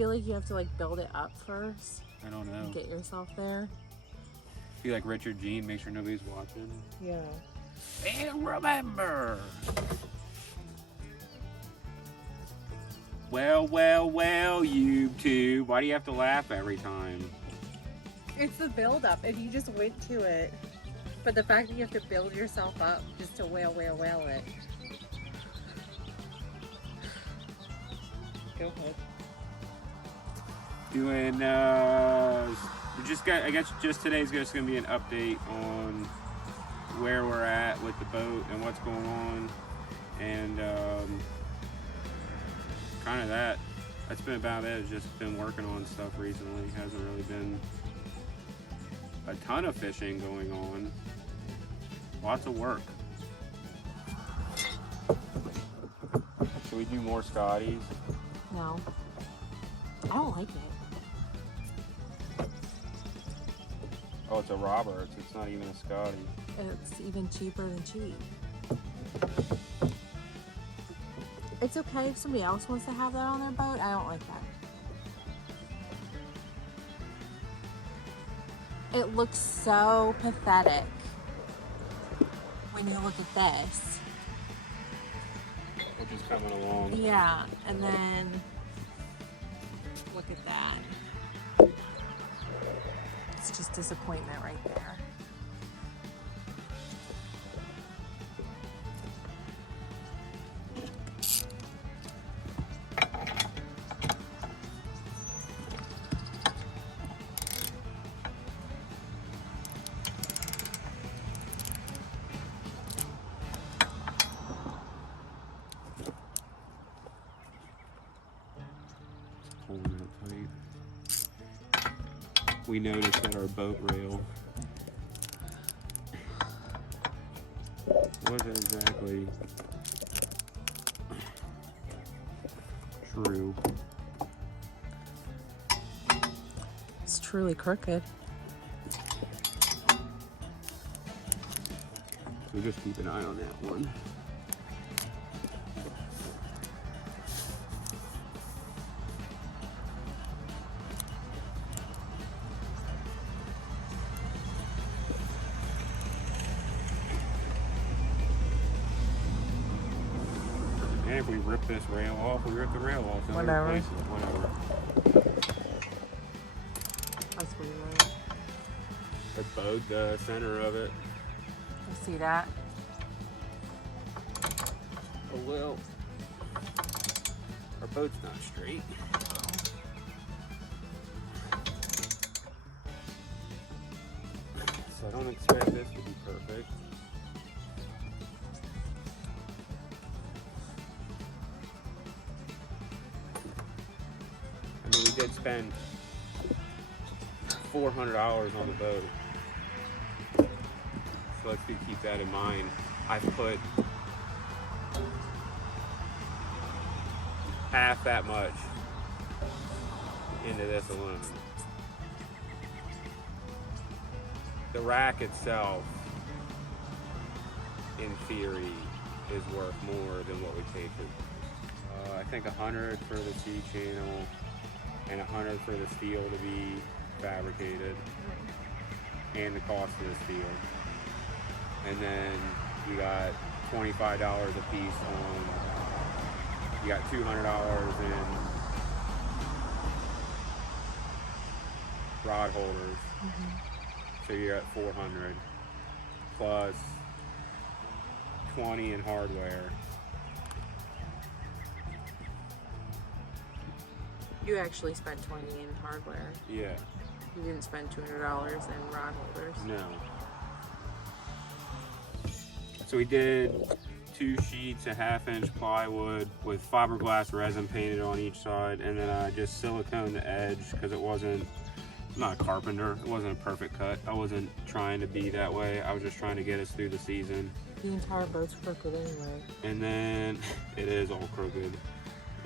feel like you have to like build it up first. I don't know. Get yourself there. Be like Richard Gene, make sure nobody's watching. Yeah. And remember. Well, YouTube. Why do you have to laugh every time? It's the build up. If you just went to it, but the fact that you have to build yourself up just to wail it. Go ahead. Doing we just got, I guess just today's just gonna be an update on where we're at with the boat and what's going on, and kind of that's been about it. It's just been working on stuff recently. Hasn't really been a ton of fishing going on. Lots of work. Should we do more Scotties? No. I don't like it. Oh, it's a Roberts. It's not even a Scotty. It's even cheaper than cheap. It's okay if somebody else wants to have that on their boat. I don't like that. It looks so pathetic when you look at this. Which is coming along. Yeah, and then look at that. It's just disappointment right there. Pulling that tight. We noticed that our boat rail wasn't exactly true. It's truly crooked. So just keep an eye on that one. And if we rip this rail off, we rip the rail off. And Whatever. Replace it. Whatever. That's weird. The boat, the center of it. I see that. Oh well. Our boat's not straight. So I don't expect this to be perfect. I mean, we did spend $400 on the boat. So let's keep that in mind. I've put half that much into this alone. The rack itself, in theory, is worth more than what we paid for. I think $100 for the C-channel and $100 for the steel to be fabricated, and the cost of the steel. And then we got $25 a piece on. You got $200 in rod holders. Mm-hmm. So you're at $400 plus $20 in hardware. You actually spent $20 in hardware. Yeah. You didn't spend $200 in rod holders. No. So we did 2 sheets of 1/2-inch plywood with fiberglass resin painted on each side, and then I just siliconed the edge because it wasn't. I'm not a carpenter. It wasn't a perfect cut. I wasn't trying to be that way. I was just trying to get us through the season. The entire boat's crooked anyway. And then it is all crooked.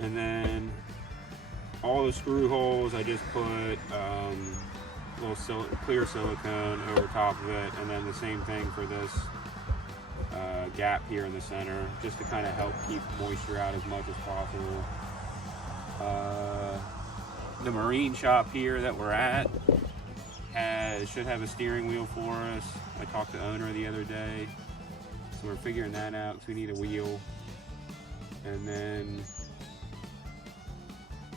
And then all the screw holes, I just put little clear silicone over top of it, and then the same thing for this gap here in the center, just to kind of help keep moisture out as much as possible. the marine shop here that we're at should have a steering wheel for us. I talked to the owner the other day, so we're figuring that out because we need a wheel. And then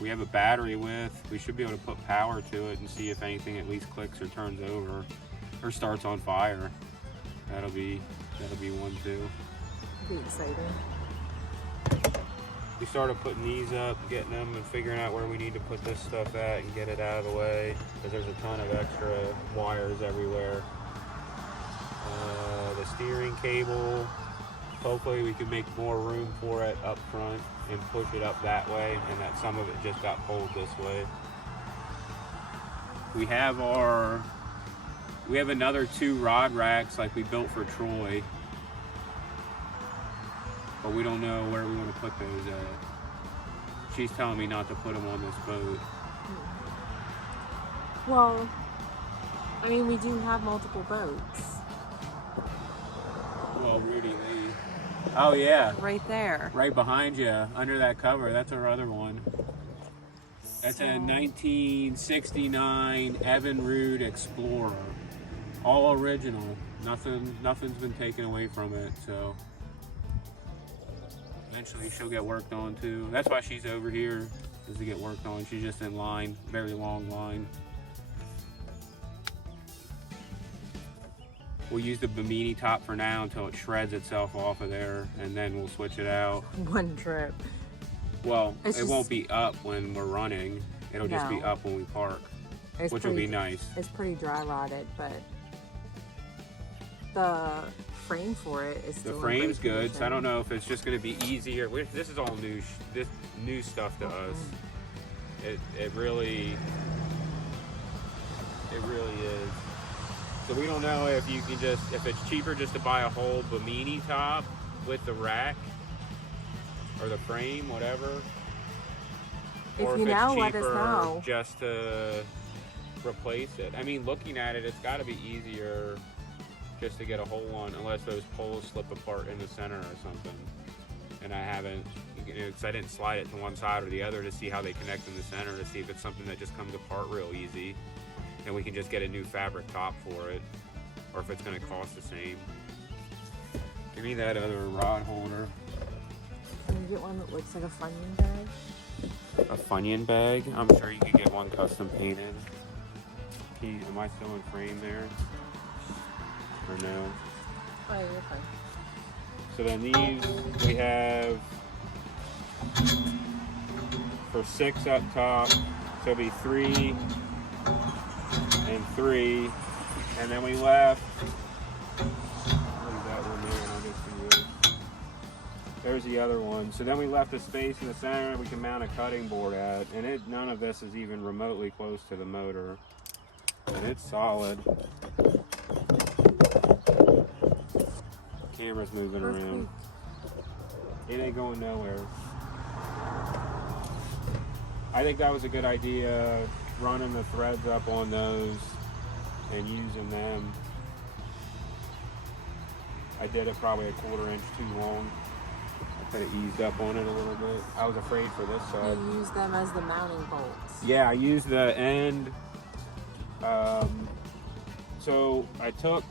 we have a battery we should be able to put power to it and see if anything at least clicks or turns over or starts on fire. That'll be one too. Be exciting. We started putting these up, getting them and figuring out where we need to put this stuff at and get it out of the way, because there's a ton of extra wires everywhere. The steering cable, hopefully we can make more room for it up front and push it up that way, and that some of it just got pulled this way. We have another 2 rod racks like we built for Troy, but we don't know where we want to put those at. She's telling me not to put them on this boat. Well, I mean, we do have multiple boats. Well, Rudy Lee. Oh yeah. Right there. Right behind you, under that cover. That's our other one. That's a 1969 Evan Rood Explorer. All original. Nothing's been taken away from it, so eventually she'll get worked on too. That's why she's over here, is to get worked on. She's just in line, very long line. We'll use the Bimini top for now until it shreds itself off of there, and then we'll switch it out. One trip. Well, it won't be up when we're running. It'll just be up when we park, which will be nice. It's pretty dry rotted, but the frame for it is still the frame's good, so I don't know if it's just going to be easier. This is all new stuff to us. It really is. So we don't know if it's cheaper just to buy a whole Bimini top with the rack or the frame, whatever. Or if it's cheaper just to replace it. I mean, looking at it, it's got to be easier just to get a hole on, unless those poles slip apart in the center or something. And I haven't, because I didn't slide it to one side or the other to see how they connect in the center, to see if it's something that just comes apart real easy and we can just get a new fabric top for it, or if it's going to cost the same. Give me that other rod holder. Can you get one that looks like a Funyun bag? A Funyun bag? I'm sure you could get one custom painted. Am I still in frame there? Or no? Oh, you're fine. So then these we have for 6 up top, so it'll be 3 and 3, and then we left. Leave that one there, and I'll just do it. There's the other one. So then we left a space in the center we can mount a cutting board at, and none of this is even remotely close to the motor, and it's solid. Camera's moving around. It ain't going nowhere. I think that was a good idea, running the threads up on those and using them. I did it probably a 1/4 inch too long. I could have eased up on it a little bit. I was afraid for this side. You use them as the mounting bolts. Yeah, I used the end. So I took,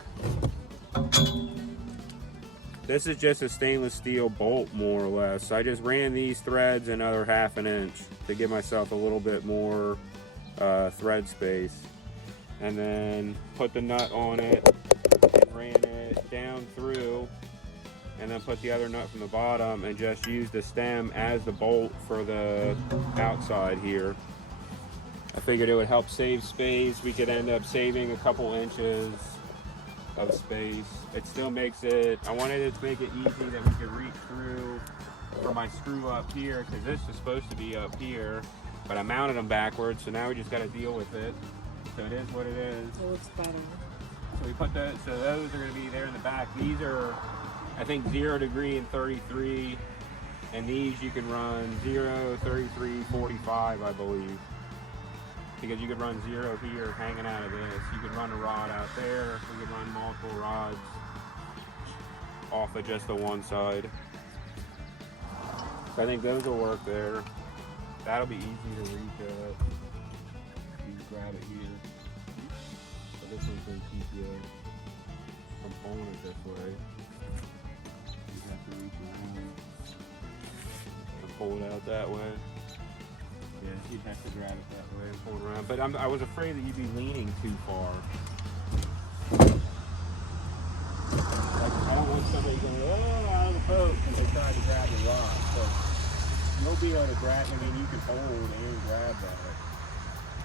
this is just a stainless steel bolt more or less. So I just ran these threads another 1/2 inch to give myself a little bit more thread space. And then put the nut on it and ran it down through, and then put the other nut from the bottom and just used the stem as the bolt for the outside here. I figured it would help save space. We could end up saving a couple inches of space. It still makes it, I wanted it to make it easy that we could reach through for my screw up here, because this is supposed to be up here, but I mounted them backwards, so now we just got to deal with it. So it is what it is. It looks better. So we put those, so those are going to be there in the back. These are, I think, 0 degree and 33, and these you can run 0, 33, 45, I believe. Because you could run 0 here hanging out of this. You could run a rod out there. We could run multiple rods off of just the one side. So I think those will work there. That'll be easy to reach at. grab it here. So this one's going to keep you from pulling it this way. You have to reach around and pull it out that way. Yeah, you'd have to grab it that way and pull it around. But I was afraid that you'd be leaning too far. Like, I don't want somebody going, oh, out of the boat, because they tried to grab the rod. So you'll be able to grab, I mean, you can hold and grab that.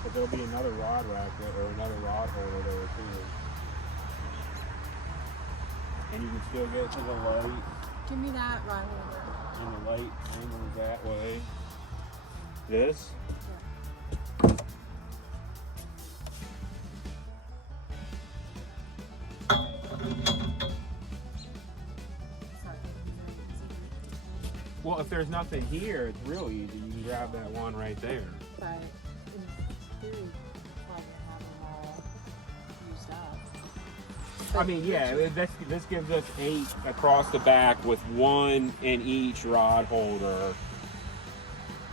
But there'll be another rod rack or another rod holder there too. And you can still get to the light. Give me that rod holder. And the light angles that way. This? Well, if there's nothing here, it's real easy. You can grab that one right there. But in theory, you probably have them all used up. I mean, yeah, this gives us 8 across the back with 1 in each rod holder.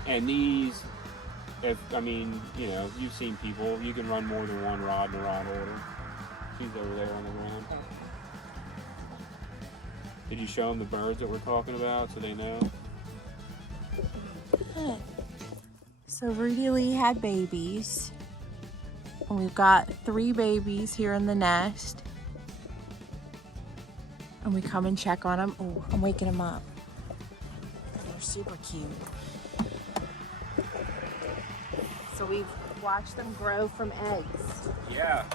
And these, I mean, you know, you've seen people, you can run more than 1 rod in a rod holder. She's over there on the ground. Did you show them the birds that we're talking about so they know? So Rudy Lee had babies. And we've got 3 babies here in the nest. And we come and check on them. Oh, I'm waking them up. They're super cute. So we've watched them grow from eggs. Yeah.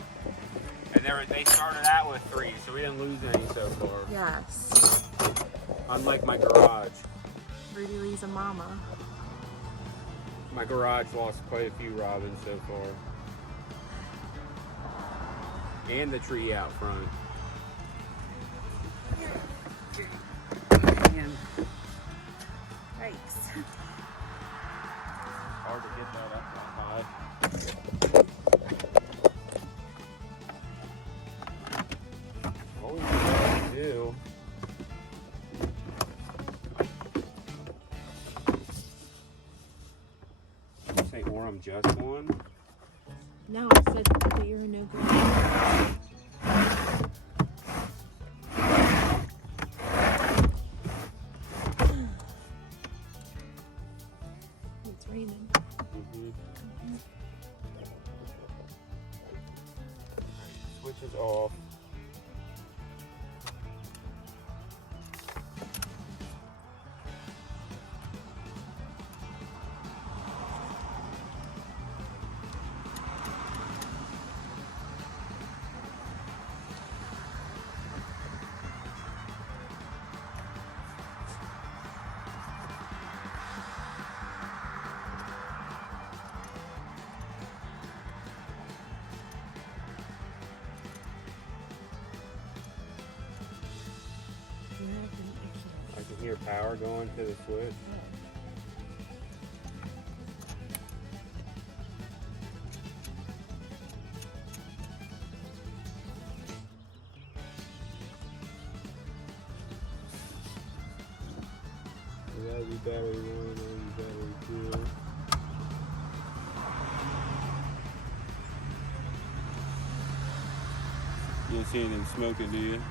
And they started out with 3, so we didn't lose any so far. Yes. Unlike my garage. Rudy Lee's a mama. My garage lost quite a few robins so far. And the tree out front. Man. Yikes. Hard to get that up that high. What we can do. Did you say Orem just one? No, I said clear, no grass. It's raining. Switches off. I can hear power going to the switch. That'll be battery 1, that'll be battery 2. You don't see anything smoking, do you? No.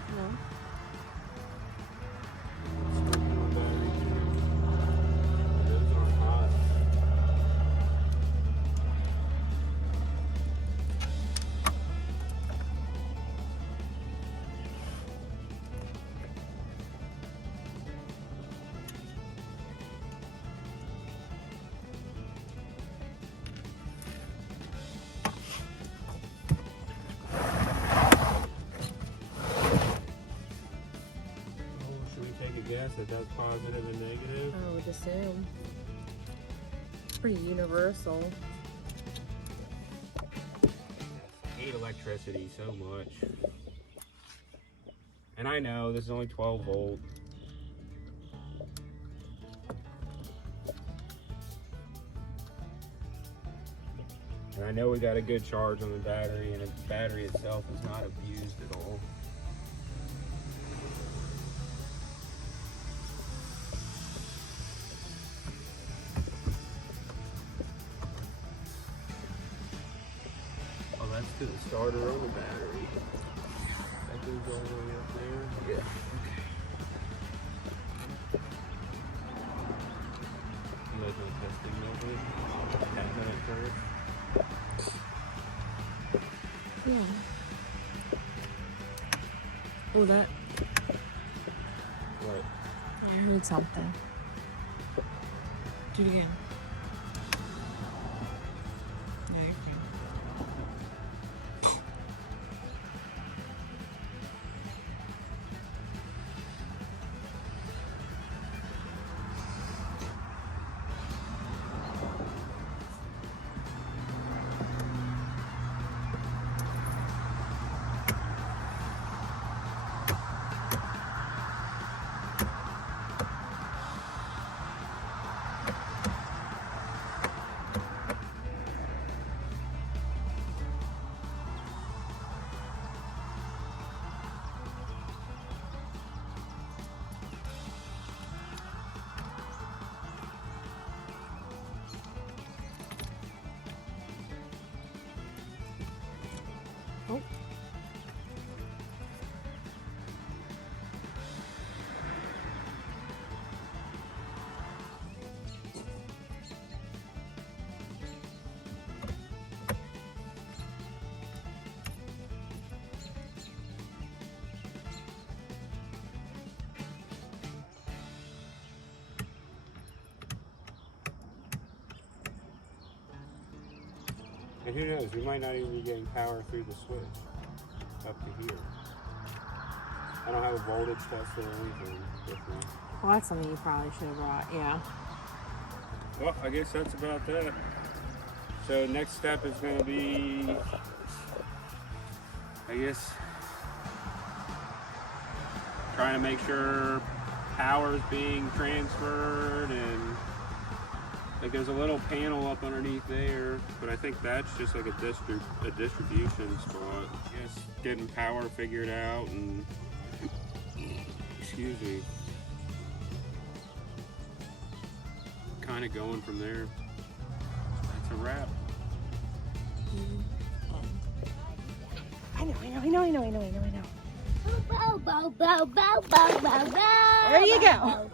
Guess if that's positive and negative. I would assume. It's pretty universal. I hate electricity so much. And I know this is only 12 volt. And I know we got a good charge on the battery, and the battery itself is not abused at all. starter on the battery. That goes all the way up there. Yeah. You guys want testing real quick? 10-minute first. Yeah. Oh, that. What? I heard something. Do it again. No, you can't. Oh. And who knows, we might not even be getting power through the switch up to here. I don't have a voltage tester or anything with me. Well, that's something you probably should have brought. Yeah. Well, I guess that's about that. So next step is going to be, I guess, trying to make sure power is being transferred, and like there's a little panel up underneath there, but I think that's just like a distribution spot. I guess getting power figured out, and excuse me, kind of going from there. That's a wrap. I know. Bow, bow, bow, bow, bow, bow, bow. There you go.